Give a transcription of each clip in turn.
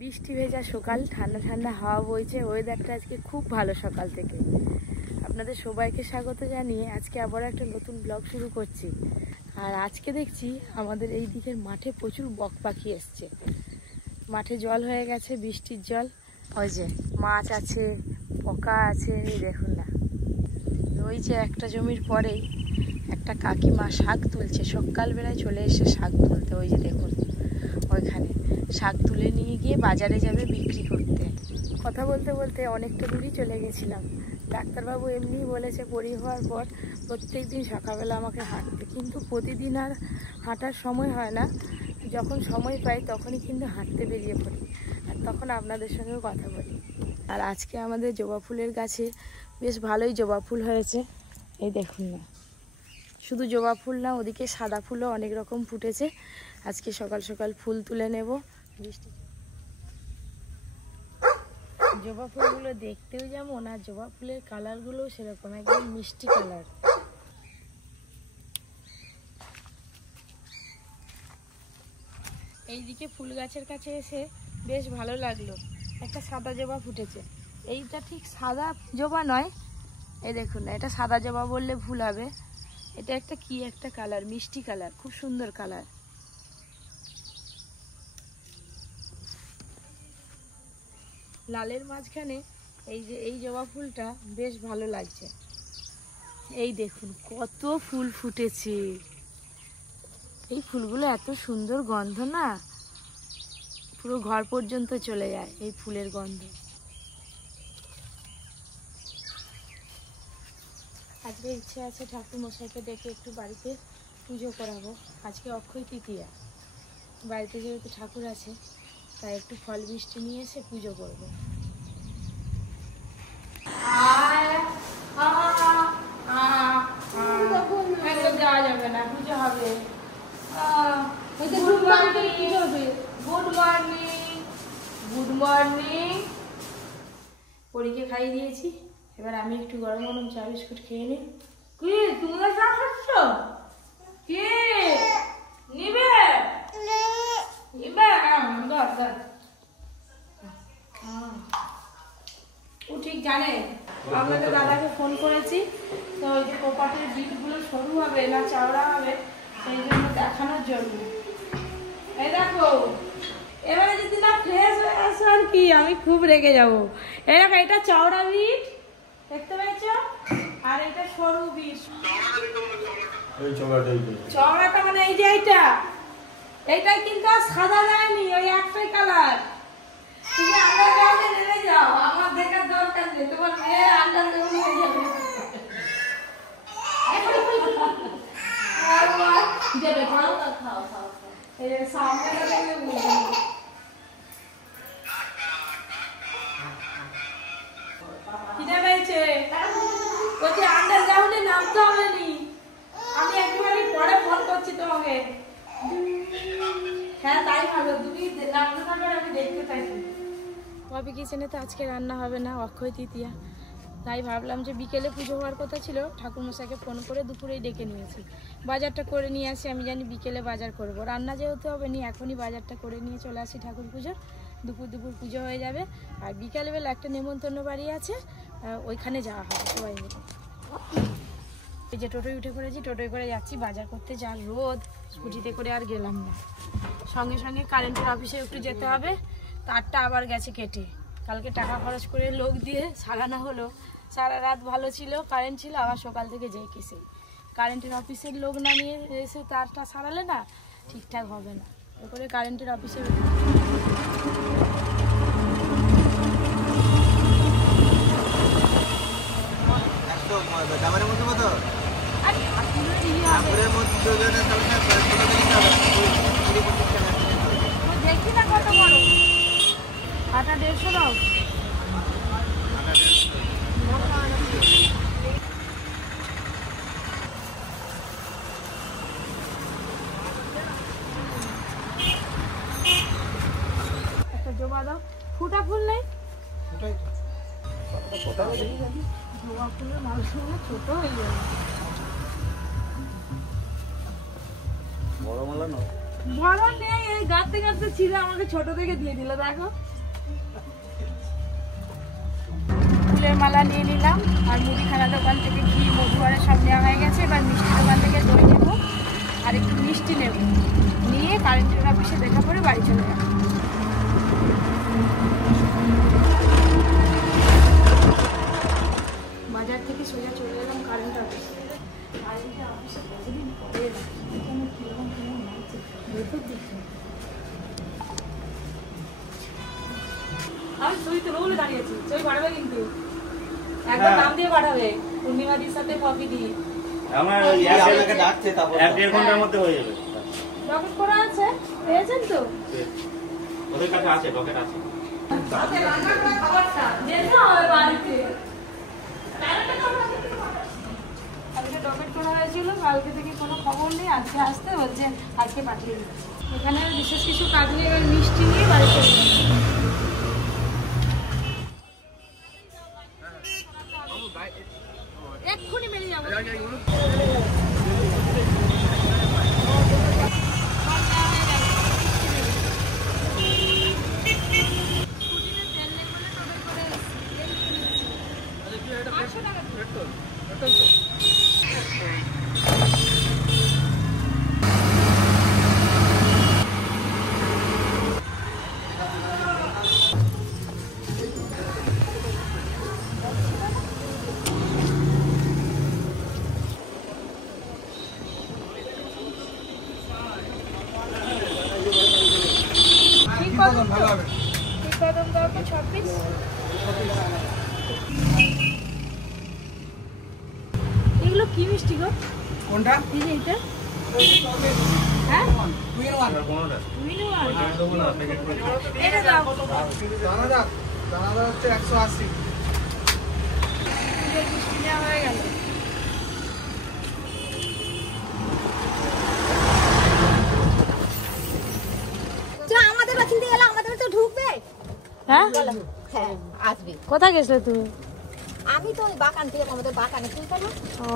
বৃষ্টি ভেজা সকাল, ঠান্ডা ঠান্ডা হাওয়া বইছে। ওয়েদারটা আজকে খুব ভালো সকাল থেকে। আপনাদের সবাইকে স্বাগত জানিয়ে আজকে আবার একটা নতুন ব্লগ শুরু করছি। আর আজকে দেখছি আমাদের এই দিকের মাঠে প্রচুর বক পাখি এসছে। মাঠে জল হয়ে গেছে, বৃষ্টির জল। ওই যে মাছ আছে, পোকা আছে, এই দেখুন না। ওই যে একটা জমির পরেই একটা কাকিমা শাক তুলছে, সকালবেলায় চলে এসে শাক তুলতে। ওই যে দেখুন ওইখানে শাক তুলে নিয়ে গিয়ে বাজারে যাবে বিক্রি করতে। কথা বলতে বলতে অনেকটা দূরই চলে গেছিলাম। ডাক্তারবাবু এমনিই বলেছে পরি হওয়ার পর প্রত্যেক দিন সকালবেলা আমাকে হাঁটতে, কিন্তু প্রতিদিন আর হাঁটার সময় হয় না। যখন সময় পাই তখনই কিন্তু হাঁটতে বেরিয়ে পড়ি, আর তখন আপনাদের সঙ্গেও কথা বলি। আর আজকে আমাদের জবা ফুলের গাছে বেশ ভালোই জবা ফুল হয়েছে। এই দেখুন না, শুধু জবা ফুল না, ওদিকে সাদা ফুলও অনেক রকম ফুটেছে। আজকে সকাল সকাল ফুল তুলে নেব। জবা ফুলগুলো দেখতেও যেমন, আর জবা ফুলের কালারগুলোও সেরকম, একদম মিষ্টি কালার। এইদিকে ফুল গাছের কাছে এসে বেশ ভালো লাগলো। একটা সাদা জবা ফুটেছে। এইটা ঠিক সাদা জবা নয়, এই দেখুন না, এটা সাদা জবা বললে ভুল হবে। এটা একটা কি একটা কালার, মিষ্টি কালার, খুব সুন্দর কালার। লালের মাঝখানে এই যে এই জবা ফুলটা বেশ ভালো লাগছে। এই দেখুন কত ফুল ফুটেছে। এই ফুলগুলো এত সুন্দর গন্ধ না, পুরো ঘর পর্যন্ত চলে যায় এই ফুলের গন্ধ। আজকে ইচ্ছে আছে ঠাকুর মশাইকে ডেকে একটু বাড়িতে পুজো করাবো। আজকে অক্ষয় তৃতীয়া, বাড়িতে যেহেতু ঠাকুর আছে তাই একটু ফল মিষ্টি নিয়ে এসে পুজো করবো। যাওয়া যাবে না, পুজো হবে। Good morning, good morning. পরীকে খাইয়ে দিয়েছি, এবার আমি একটু গরম গরম চা বিস্কুট খেয়ে নিই। কি তোমরা চা খাচ্ছ? কে নিবে? ও ঠিক জানে। আপনাদের দাদাকে ফোন করেছি, তো ওই যে কপাটের বিটগুলো সরু হবে না চওড়া হবে, সেই জন্য দেখানোর জন্য। এই দেখো, এবারে যদি না ফ্রেশ হয়ে আসো আর কি, আমি খুব রেগে যাবো। এই দেখো, এটা চওড়া বিট দেখতে পাচ্ছ, আর এটা সরু বিট। চওড়াটা মানে এই যে এইটাই কিন্তু আর সাদা যায়নি, ওই একটাই কালার। তুমি আন্ডারগ্রাউন্ডে নেমে যাও, আমার দেখার দরকার নেই, তোমার মেয়ে আন্ডারগ্রাউন্ডে হয়ে যাবে। দেবে খাও খাও খাও, এই সামনে দেখে বুঝবে। কিনে পেয়েছে বলছি আন্ডারগ্রাউন্ডে নামতে হবে নি, আমি একেবারে পরে ফোন করছি তোমাকে। হ্যাঁ তাই ভালো, তুমি নামতে থাকবে, আমি দেখতে থাকি। কবি কিচেনে তো আজকে রান্না হবে না, অক্ষয় তৃতীয়া, তাই ভাবলাম যে বিকেলে পুজো হওয়ার কথা ছিল, ঠাকুরমশাইকে ফোন করে দুপুরেই ডেকে নিয়েছি। বাজারটা করে নিয়ে আসি, আমি জানি বিকেলে বাজার করব। রান্না যেহেতু হবে নি, এখনই বাজারটা করে নিয়ে চলে আসি ঠাকুর পুজোর। দুপুর পুজো হয়ে যাবে, আর বিকালবেলা একটা নেমন্তন্ন বাড়ি আছে, ওইখানে যাওয়া হবে সবাই মিলে। এই যে টোটোয় উঠে পড়েছি, টোটোয় করে যাচ্ছি বাজার করতে। যা রোদ, স্কুটিতে করে আর গেলাম না। সঙ্গে সঙ্গে কারেন্টের অফিসে একটু যেতে হবে, তারটা আবার গেছে কেটে। কালকে টাকা খরচ করে লোক দিয়ে সারানো হলো, সারা রাত ভালো ছিল, কারেন্ট ছিল, আবার সকাল থেকে যেই কিসে কারেন্টের অফিসের লোক না নিয়ে এসে তারটা সারালে না ঠিকঠাক হবে না। এ করে কারেন্টের অফিসে দেখি না কত বড় আটা, 150 দাও। একটা জবা দাও, ফুটা ফুল নেই, জবা ফুলের মাল ছোট হয়ে যাবে। বড় মালা না, বড় নেই, এই গাঁটতে গাঁটতে ছিঁড়ে আমাকে ছোট থেকে দিয়ে দিল। দেখো ফুলের মালা নিয়ে নিলাম, আর মুদিখানা দোকান থেকে ঘি মধুয়ারে সব নেওয়া হয়ে গেছে। এবার মিষ্টি দোকান থেকে দই নেবো আর একটু মিষ্টি নেব, নিয়ে কারেন্টের অফিসে দেখা করে বাড়ি চলে যাবো। বাজার থেকে সোজা চলে এলাম কারেন্ট অফিসে। কারেন্টের অফিসে কতদিন পরে এখানে কিরকম কিরকম লাগছে ভেতর দিকে। আমি তুই তো রোলে দাঁড়িয়েছি, ছবি পাঠাবে কিন্তু একদম নাম দিয়ে পাঠাবে, পূর্ণিমাদির সাথে কপি দিয়ে। আমার আপনাকে ডাকছে, তারপর 1.5 ঘন্টার মধ্যে হয়ে যাবে। রকেট করা আছে, পেয়েছেন তো? ওদের কাছে আছে, রকেট আছে। আজকে রান্না করা খাবারটা যেতে হবে বাড়িতে। আজকে রকেট করা হয়েছিল, কালকে থেকে কোনো খবর নেই। আজকে আসতে হচ্ছে, আজকে পাঠিয়ে দিই। এখানে আর বিশেষ কিছু কাজ নেই, এবার মিষ্টি নিয়ে বাড়ি চলে যাবো। এক্ষুনি বেরিয়ে যাবো। এগুলো কি মিষ্টি গো? কোনটা? এই যে এটা। হ্যাঁ? এটা দাও। দানাদার হচ্ছে 180। মিষ্টি নেওয়া হয়ে গেল। আমাদের বাড়িতে এলে আমাদের তো ঢুকবে। হ্যাঁ হ্যাঁ আসবে। কোথায় গেছিলে তুমি? আমি তো ওই বাগান থেকে আমাদের বাগানে তুলতে না। ও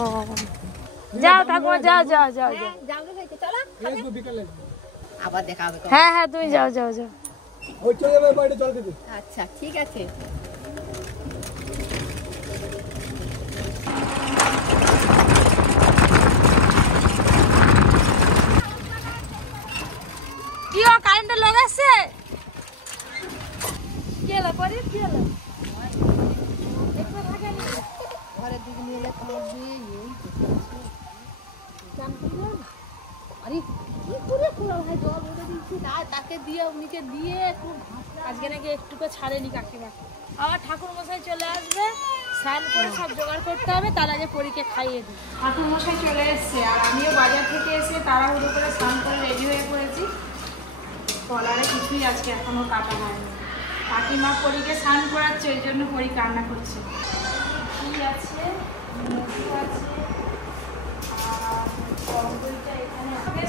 যাও ঠাকুমা, যাও যাও যাও যাও। যাও হয়েছে, চলো আবার দেখা হবে। হ্যাঁ হ্যাঁ তুমি যাও যাও যাও। ওই চলে যাবে বাইরে জল খেতে। আচ্ছা ঠিক আছে। কি ও কারেন্টের লোক আসছে? কি হলো পরে, কি হলো? ঘরের দিকে নিয়ে এলে কাঁদবে। আরে কি করে খোলা হয়, জল ওটা দিচ্ছি তাকে দিয়ে উনিকে দিয়ে খুব। আজকে নাকি একটুকু ছাড়েনি কাকিমা। আবার ঠাকুর মশাই চলে আসবে, স্নান করে সব জোগাড় করতে হবে, তার আগে পরীকে খাইয়ে দিই। ঠাকুর মশাই চলে এসছে, আর আমিও বাজার থেকে এসে তাড়াহুড়ো করে স্নান করে রেডি হয়ে পড়েছি। কলারে কিছুই আজকে এখনো কাটা হয়নি। কাকিমা পরীকে স্নান করাচ্ছে, ওই জন্য পরী কান্না করছে। কি আছে, মধু আছে, আর টক দইটা এখানে আছে।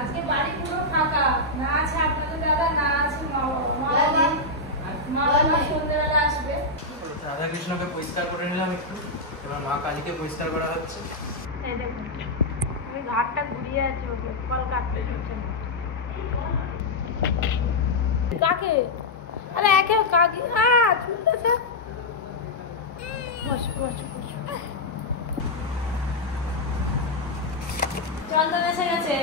আজকে বাড়ি পুরো ফাঁকা, না আছে আপনাদের দাদা, না আছে মা বাবা। মা বাবা সন্ধ্যেবেলা আসবে। রাধা কৃষ্ণকে পরিষ্কার করে নিলাম একটু, এবার মা কালীকে পরিষ্কার করা হচ্ছে। এই দেখুন আমি ঘাটটা ঘুরিয়ে আছি, ওকে কল কাটতে দিচ্ছে না। কাকে? আরে একে কাকে চুলতেছে। বস বস বস। চন্দন এসে গেছে,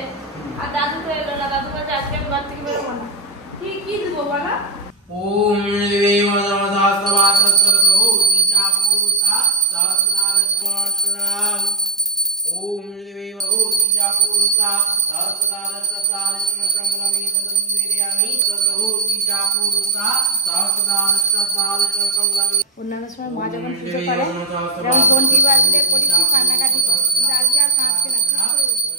আর দাদু তো এলো না। দাদু কাছে আজকে ঘর থেকে বেরোবো না। কি কি দেবো বলা? ওম দেব নমঃ যা পুরুষা সহস্রাম। ওম দেব যা পুরুষা সহস্রামি তন্বিরিয়ামি যা পুরুষা সহস্রামি। অন্যান্য সময় মা যখন পুজো করে যেমন ঘন্টি বাজলে পরি খুব কান্নাকাটি করে, কিন্তু আজকে আর কাঁদছে না, চুপ করে বসে।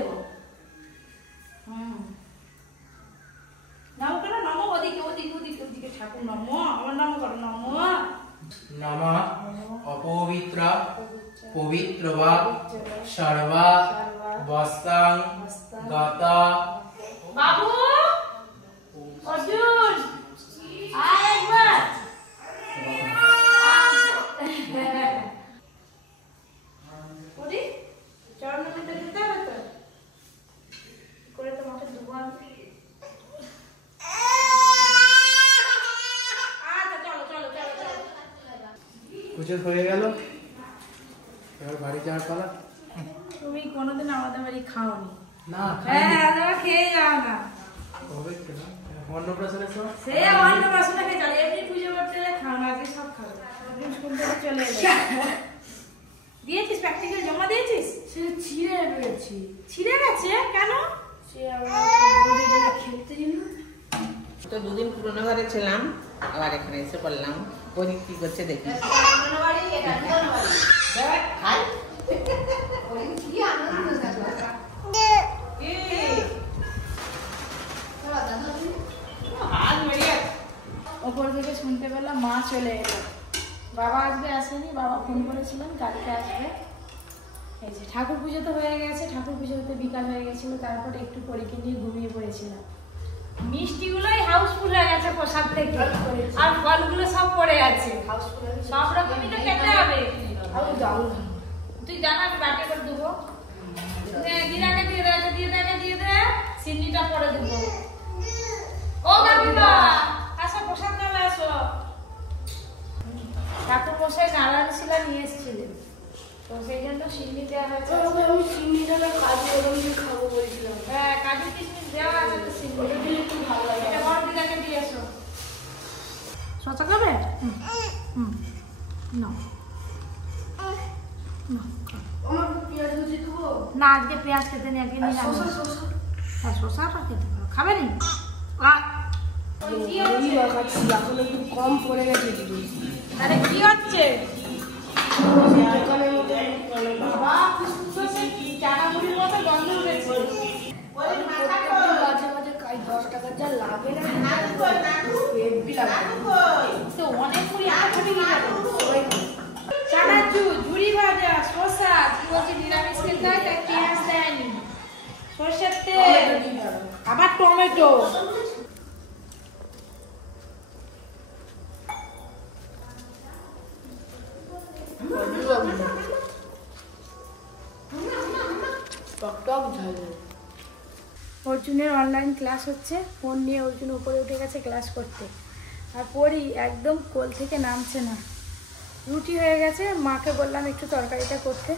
দেবো। নাম করো নমো, ওদিকে ওদিকে ওদিকে ওদিকে ঠাকুর নমো, আমার নাম করো নমো। নমঃ অপবিত্রা পবিত্রবা সর্বা বস্তাং গাতা। বাবু অর্জুন আয় একবার। ওরে চরণ মিতে দিতে হবে তো করে তোমাকে দুবার। আচ্ছা চলো চলো চলো চলো। পুজো হয়ে গেল, এবার বাড়ি যাওয়ার পালা। তুমি কোনোদিন আমাদের বাড়ি খাওনি? না হ্যাঁ তোমরা খেয়ে যাও না। কবে খেলা? অন্নপ্রাশনের সময়। সে অন্য বাসনে খেয়ে যাবে, এমনি পুজো করতে খাও না, আজকে সব খাবে। স্কুল থেকে চলে এলো। দিয়েছিস প্র্যাকটিক্যাল জমা দিয়েছিস? সে ছিঁড়ে গেছে। ছিঁড়ে গেছে কেন? সে আবার খেলতে গেল তো দুদিন পুরোনো ঘরে ছিলাম, আবার এখানে এসে পড়লাম। পরি কি করছে দেখি। ওপর থেকে শুনতে পেলাম মা চলে এলো। বাবা আজকে আসেনি, বাবা ফোন করেছিলেন কালকে আসবে। এই যে ঠাকুর পুজো তো হয়ে গেছে, ঠাকুর পুজো হতে বিকাল হয়ে গেছিল, তারপরে একটু পরীকে নিয়ে ঘুমিয়ে পড়েছিলাম। মিষ্টিগুলোই হাউসফুল হয়ে গেছে প্রসাদ থেকে, আর ফলগুলো সব পড়ে আছে। সব রকমই তো খেতে হবে। তুই জানা আমি বাটি করে দেবো, দিদাকে দিয়ে দে, দিদাকে দিয়ে দে, চিনিটা পরে দেবো। ও কাকিমা আসো, প্রসাদ নেবে আসো। ঠাকুর মশাই নারায়ণ শিলা নিয়ে এসেছিলেন, তো সেই জন্য সিন্নি দেওয়া হয়েছে। আমি সিন্নিটা কাজু বাদাম খাবো বলছিলাম। হ্যাঁ কাজু কিশমিশ দেওয়া আছে তো, সিন্নি দিলে একটু ভালো লাগে। এটা বড় দিদাকে দিয়ে এসো। শসা খাবে? না না আজকে পেঁয়াজ খেতে নেই, আজকে নিরামিষ। হ্যাঁ শসাটা খেতে পারো, খাবে নি? কম পড়ে গেছে। আরে কি হচ্ছে? বাবা চানা মুড়ির মতো গন্ধ উঠেছে। মাঝে মাঝে 10 টাকা যা লাগে না, তো অনেক মুড়ি আটে চানাচুর, ঝুড়ি ভাজা, শসা, কি বলছি নিরামিষ খেতে হয় তাই পেঁয়াজ দেয়নি, সরষের তেল, আবার টমেটো। অর্জুনের অনলাইন ক্লাস হচ্ছে, ফোন নিয়ে অর্জুন উপরে উঠে গেছে ক্লাস করতে। আর পড়ি একদম কোল থেকে নামছে না। রুটি হয়ে গেছে, মাকে বললাম একটু তরকারিটা করতে।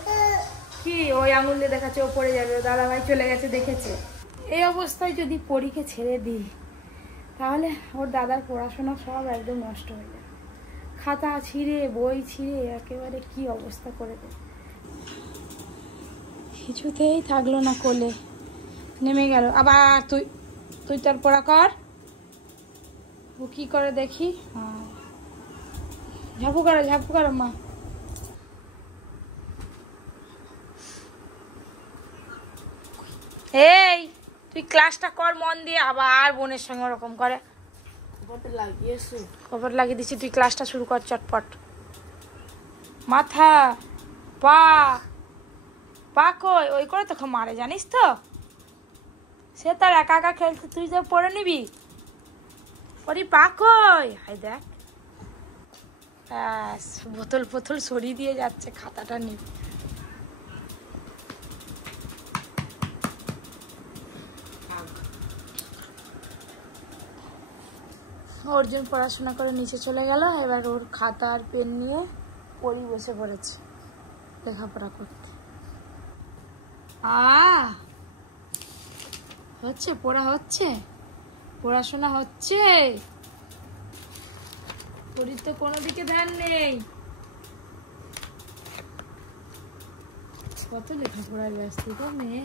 কি ওই আঙুল দিয়ে দেখাচ্ছে ও পড়ে যাবে, দাদাভাই চলে গেছে দেখেছে। এই অবস্থায় যদি পরীকে ছেড়ে দিই তাহলে ওর দাদার পড়াশোনা সব একদম নষ্ট হয়ে যাবে। খাতা ছিঁড়ে বই ছিঁড়ে একেবারে কি অবস্থা করে দেবে। কিছুতেই থাকলো না, কোলে নেমে গেল। আবার তুই তুই তার পড়া কর, ও কি করে দেখি। ঝাপু করো মা। এই তুই ক্লাসটা কর মন দিয়ে, আবার বোনের সঙ্গে ওরকম করে। খবর লাগিয়ে দিচ্ছি, তুই ক্লাসটা শুরু কর চটপট। মাথা পা পা কই ওই করে তোকে মারে জানিস তো। সে তার একা একা খেলতে, তুই যে পড়ে নিবি। ওরে পা কই, হাই দেখ বোতল বোতল সরিয়ে দিয়ে যাচ্ছে, খাতাটা নিবি। অর্জুন পড়াশোনা করে নিচে চলে গেল, এবার ওর খাতা আর পেন নিয়ে পড়ি বসে পড়েছে লেখাপড়া করতে। হচ্ছে পড়া হচ্ছে, পড়াশোনা হচ্ছে। পড়ির তো কোনো দিকে ধ্যান নেই, কত লেখাপড়ায় ব্যস্ত গো মেয়ে।